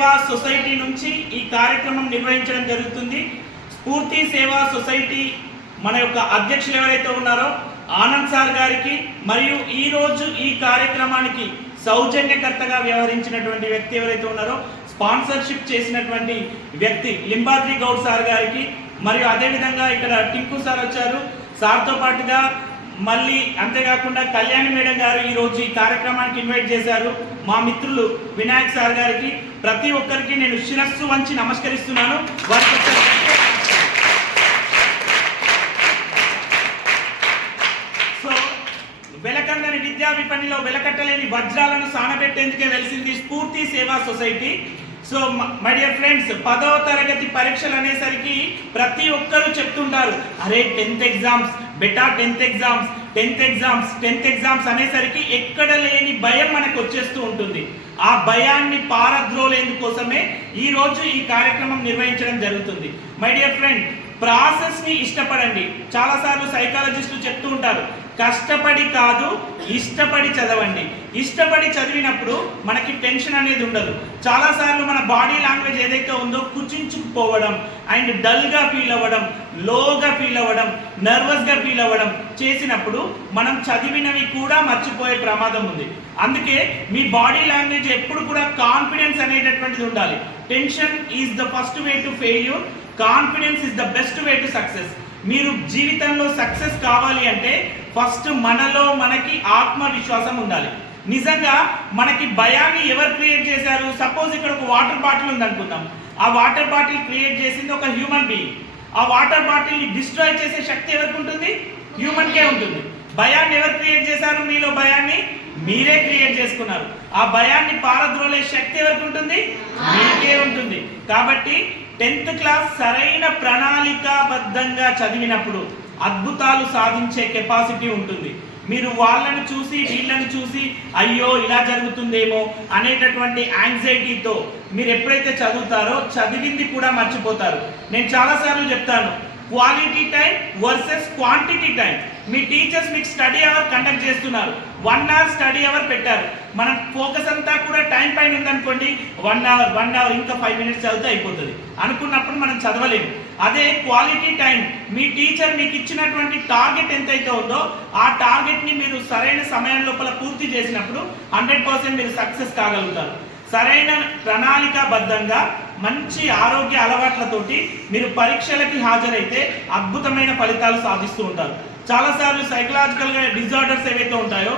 సేవా సొసైటీ నుంచి ఈ కార్యక్రమం నిర్వహించడం జరుగుతుంది. స్ఫూర్తి సేవా సొసైటీ మన యొక్క అధ్యక్షులు ఎవరైతే ఉన్నారో ఆనంద్ సార్ గారికి, మరియు ఈరోజు ఈ కార్యక్రమానికి సౌజన్యకర్తగా వ్యవహరించినటువంటి వ్యక్తి ఎవరైతే ఉన్నారో, స్పాన్సర్షిప్ చేసినటువంటి వ్యక్తి లింబాద్రి గౌడ్ సార్ గారికి, మరియు అదేవిధంగా ఇక్కడ టింకు సార్ వచ్చారు, సార్తో పాటుగా మళ్ళీ అంతేకాకుండా కళ్యాణి మేడం గారు ఈరోజు ఈ కార్యక్రమానికి ఇన్వైట్ చేశారు. మా మిత్రులు వినాయక్ సార్ గారికి, ప్రతి ఒక్కరికి నేను శిరస్సు వంచి నమస్కరిస్తున్నాను. వారికి సో వెలకందని విద్యా విపణిలో వెలకట్టలేని వజ్రాలను సానబెట్టేందుకే వెలిసింది స్ఫూర్తి సేవా society. So my dear friends, 10వ తరగతి పరీక్షలు అనేసరికి ప్రతి ఒక్కరూ చెప్తుంటారు, అరే 10th exams beta, 10th exams అనేసరికి ఎక్కడ లేని భయం మనకు వచ్చేస్తూ ఉంటుంది. ఆ భయాన్ని పారద్రోలేందుకోసమే ఈరోజు ఈ కార్యక్రమం నిర్వహించడం జరుగుతుంది. మై డియర్ ఫ్రెండ్, ప్రాసెస్ని ఇష్టపడండి. చాలాసార్లు సైకాలజిస్టులు చెప్తూ ఉంటారు, కష్టపడి కాదు ఇష్టపడి చదవండి. ఇష్టపడి చదివినప్పుడు మనకి టెన్షన్ అనేది ఉండదు. చాలాసార్లు మన బాడీ లాంగ్వేజ్ ఏదైతే ఉందో కుచించుకుపోవడం అండ్ డల్గా ఫీల్ అవ్వడం, లోగా ఫీల్ అవ్వడం, నర్వస్గా ఫీల్ అవ్వడం చేసినప్పుడు మనం చదివినవి కూడా మర్చిపోయే ప్రమాదం ఉంది. అందుకే మీ బాడీ లాంగ్వేజ్ ఎప్పుడు కూడా కాన్ఫిడెన్స్ అనేటటువంటిది ఉండాలి. Tension is the first way to failure, confidence is the best way to success. మీరు జీవితంలో సక్సెస్ కావాలి అంటే ఫస్ట్ మనలో మనకి ఆత్మవిశ్వాసం ఉండాలి. నిజంగా మనకి భయాన్ని ఎవరు క్రియేట్ చేశారు? సపోజ్ ఇక్కడ ఒక వాటర్ బాటిల్ ఉంది అనుకుందాం. ఆ వాటర్ బాటిల్ క్రియేట్ చేసింది ఒక హ్యూమన్ బీయింగ్. ఆ వాటర్ బాటిల్ని డిస్ట్రాయ్ చేసే శక్తి ఎవరికి ఉంటుంది? హ్యూమన్కే ఉంటుంది. భయాన్ని ఎవరు క్రియేట్ చేశారు? మీలో భయాన్ని మీరే క్రియేట్ చేసుకున్నారు. ఆ భయాన్ని పారద్రోలే శక్తి ఎవరికి ఉంటుంది? మీకే ఉంటుంది. కాబట్టి 10th క్లాస్ సరైన ప్రణాళికాబద్ధంగా చదివినప్పుడు అద్భుతాలు సాధించే కెపాసిటీ ఉంటుంది. మీరు వాళ్ళని చూసి వీళ్ళని చూసి అయ్యో ఇలా జరుగుతుందేమో అనేటటువంటి యాంగ్జైటీతో మీరు ఎప్పుడైతే చదువుతారో చదివింది కూడా మర్చిపోతారు. నేను చాలాసార్లు చెప్తాను, quality time versus quantity time. మీ టీచర్స్ మీకు స్టడీ అవర్ కండక్ట్ చేస్తున్నారు, 1 అవర్ స్టడీ అవర్ పెట్టారు. మన ఫోకస్ అంతా కూడా టైం పైన ఉందనుకోండి, 1 అవర్ ఇంకా 5 మినిట్స్ చదివితే అయిపోతుంది అనుకున్నప్పుడు మనం చదవలేము. అదే క్వాలిటీ టైం, మీ టీచర్ మీకు ఇచ్చినటువంటి టార్గెట్ ఎంతైతే ఉందో ఆ టార్గెట్ని మీరు సరైన సమయం లోపల పూర్తి చేసినప్పుడు 100% మీరు సక్సెస్ కాగలుగుతారు. సరైన ప్రణాళికాబద్ధంగా మంచి ఆరోగ్య అలవాట్లతోటి మీరు పరీక్షలకి హాజరైతే అద్భుతమైన ఫలితాలు సాధిస్తూ ఉంటారు. చాలాసార్లు సైకలాజికల్గా డిజార్డర్స్ ఏవైతే ఉంటాయో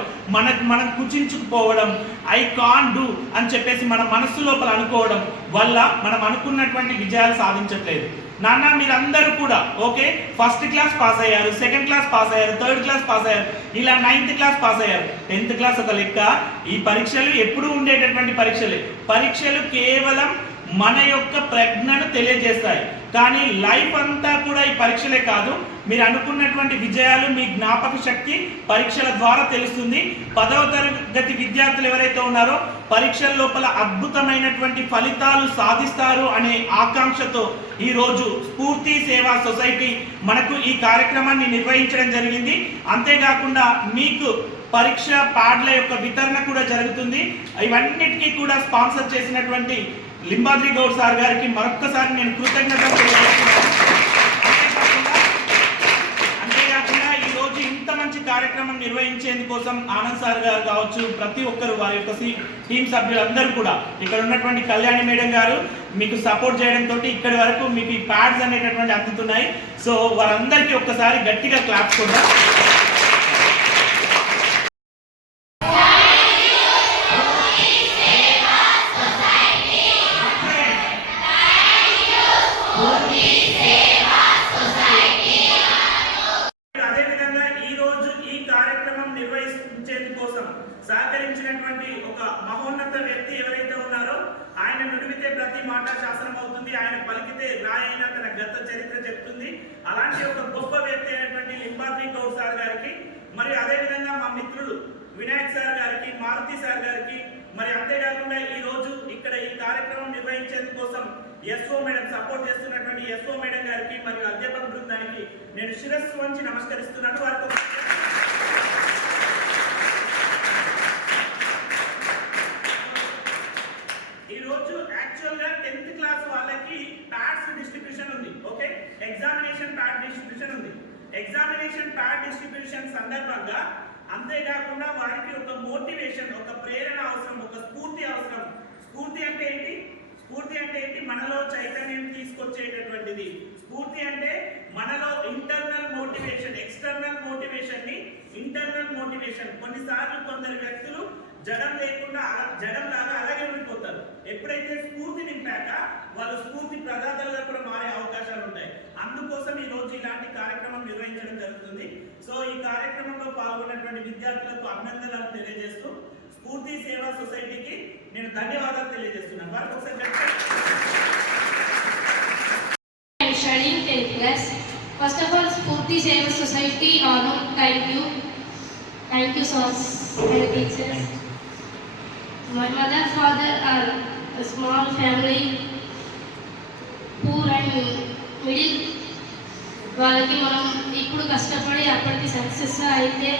మనం కుచించుకుపోవడం, ఐ కాన్ డూ అని చెప్పేసి మన మనస్సు లోపల అనుకోవడం వల్ల మనం అనుకున్నటువంటి విజయాలు సాధించట్లేదు. నాన్న మీరందరూ కూడా ఓకే, 1st క్లాస్ పాస్ అయ్యారు, 2nd క్లాస్ పాస్ అయ్యారు, 3rd క్లాస్ పాస్ అయ్యారు, ఇలా 9th క్లాస్ పాస్ అయ్యారు. 10th క్లాస్ ఒక లెక్క. ఈ పరీక్షలు ఎప్పుడు ఉండేటటువంటి పరీక్షలు కేవలం మన యొక్క ప్రజ్ఞను తెలియజేస్తాయి. కానీ లైఫ్ అంతా కూడా ఈ పరీక్షలే కాదు. మీరు అనుకున్నటువంటి విజయాలు, మీ జ్ఞాపక శక్తి పరీక్షల ద్వారా తెలుస్తుంది. 10వ తరగతి విద్యార్థులు ఎవరైతే ఉన్నారో పరీక్షల లోపల అద్భుతమైనటువంటి ఫలితాలు సాధిస్తారు అనే ఆకాంక్షతో ఈరోజు స్ఫూర్తి సేవా సొసైటీ మనకు ఈ కార్యక్రమాన్ని నిర్వహించడం జరిగింది. అంతేకాకుండా మీకు పరీక్ష ప్యాడ్ల యొక్క వితరణ కూడా జరుగుతుంది. ఇవన్నిటికీ కూడా స్పాన్సర్ చేసినటువంటి లింబాద్రి గౌడ్ సార్ గారికి మరొక్కసారి నేను కృతజ్ఞతలు తెలియజేస్తున్నాను. అంతేకాకుండా ఈరోజు ఇంత మంచి కార్యక్రమం నిర్వహించేందుకోసం ఆనంద్ సార్ గారు కావచ్చు, ప్రతి ఒక్కరు వారి యొక్క టీం సభ్యులందరూ కూడా, ఇక్కడ ఉన్నటువంటి కళ్యాణి మేడం గారు మీకు సపోర్ట్ చేయడంతో ఇక్కడి వరకు మీకు ఈ ప్యాడ్స్ అనేటటువంటి అందుతున్నాయి. సో వారందరికీ ఒక్కసారి గట్టిగా క్లాప్స్ కూడా. అదేవిధంగా ఈరోజు ఈ కార్యక్రమం నిర్వహించేందుకోసం సహకరించినటువంటి ఒక మహోన్నత వ్యక్తి ఎవరైతే ఉన్నారో, ఆయన నుడివితే ప్రతి మాట శాసనం అవుతుంది, ఆయన పలికితే రాయైన తన గత చరిత్ర చెప్తుంది. అలాంటి ఒక గొప్ప వ్యక్తి అయినటువంటి లింబాద్రి గౌడ్ సార్ గారికి, మరి అదేవిధంగా మా మిత్రులు వినాయక్ సార్ గారికి, మారుతి సార్ గారికి, మరి అంతేకాకుండా ఈ రోజు ఇక్కడ ఈ కార్యక్రమం నిర్వహించేందుకోసం ఎస్ఓ మేడం సపోర్ట్ చేస్తున్నటువంటి ఎస్ఓ మేడం గారికి మరియు అధ్యాపక బృందానికి నేను శిరస్సు వంచి నమస్కరిస్తున్నాను. వారికి ఈరోజు యాక్చువల్గా ఎగ్జామినేషన్ ప్యాడ్ డిస్ట్రిబ్యూషన్ సందర్భంగా, అంతేకాకుండా వారికి ఒక మోటివేషన్, ఒక ప్రేరణ అవసరం, ఒక స్ఫూర్తి అవసరం. స్ఫూర్తి అంటే ఏంటి? స్ఫూర్తి అంటే ఏంటి? మనలో చైతన్యం తీసుకొచ్చేటటువంటిది. స్ఫూర్తి అంటే మనలో ఇంటర్నల్ మోటివేషన్, ఎక్స్టర్నల్ మోటివేషన్ ని ఇంటర్నల్ మోటివేషన్. కొన్నిసార్లు కొందరు వ్యక్తులు జడం లేకుండా జడం లాగా అలాగే ఉండిపోతారు. ఎప్పుడైతే స్ఫూర్తి నింపాక వాళ్ళు స్ఫూర్తి ప్రదాతలుగా కూడా మారే అవకాశాలు ఉంటాయి. అందుకోసం ఈ రోజు ఇలాంటి కార్యక్రమం నిర్వహించడం జరుగుతుంది. సో ఈ కార్యక్రమంలో పాల్గొన్నటువంటి విద్యార్థులకు అభినందనలు తెలియజేస్తూ స్ఫూర్తి సేవా సొసైటీకి నేను ధన్యవాదాలు తెలియజేస్తున్నాను. వారికి ఒకసారి studying 10th class. First of all, Spurti Seva Society honor, thank you so much, my teachers. My mother, father are a small family, poor and middle. వాళ్ళకి మనం ఇప్పుడు కష్టపడి అప్పటికి సక్సెస్ అయితే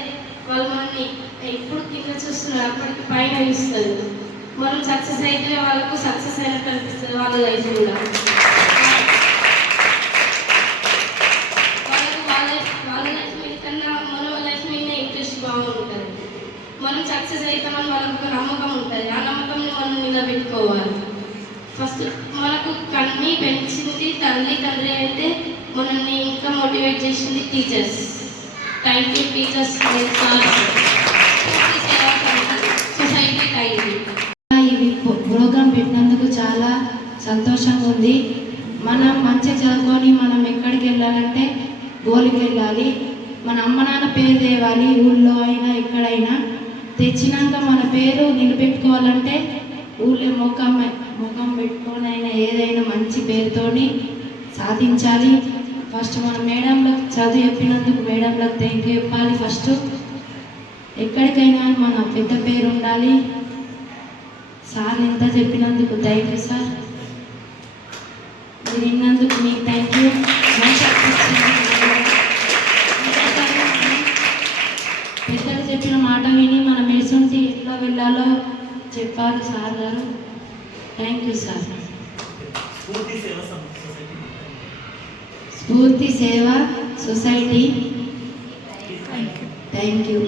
వాళ్ళు మనల్ని ఇప్పుడు కింద చూస్తున్నారు, అప్పటికి పైన ఇస్తారు. మనం సక్సెస్ అయితే వాళ్ళకు సక్సెస్ అయినట్టు అనిపిస్తుంది వాళ్ళ లైఫ్ కూడా. వాళ్ళ లైఫ్ మీద కన్నా మన లైఫ్ మీదనే ఇంట్రెస్ట్ బాగుంటుంది. మనం సక్సెస్ అవుతామని వాళ్ళకు ఒక నమ్మకం ఉంటుంది. ఆ నమ్మకంని మనం నిలబెట్టుకోవాలి. ఫస్ట్ మనకు కన్నీ పెంచింది తండ్రి అయితే మనల్ని ఇంకా మోటివేట్ చేసింది teachers. Thank you teachers, society thank you. ఇది ప్రోగ్రాం పెట్టినందుకు చాలా సంతోషంగా ఉంది. మనం మంచిగా చదువుకొని మనం ఎక్కడికి వెళ్ళాలంటే గోల్కి వెళ్ళాలి. మన అమ్మ నాన్న పేరు తేవాలి, ఊళ్ళో అయినా ఎక్కడైనా. తెచ్చినాక మన పేరు నిలబెట్టుకోవాలంటే ఊళ్ళో ముఖం పెట్టుకొని అయినా ఏదైనా మంచి పేరుతోని సాధించాలి. ఫస్ట్ మన మేడంలకు చదువు చెప్పినందుకు మేడంలకు థ్యాంక్ యూ చెప్పాలి. ఫస్ట్ ఎక్కడికైనా మన పెద్ద పేరు ఉండాలి. సార్ ఎంత చెప్పినందుకు థ్యాంక్ యూ సార్. మీరు విన్నందుకు మీకు థ్యాంక్ యూ. పెద్దలు చెప్పిన మాట విని మనం ఎసుంటి ఎట్లా వెళ్ళాలో చెప్పాలి సార్ గారు. Thank you sir. స్ఫూర్తి సేవా సొసైటీ థ్యాంక్ యూ.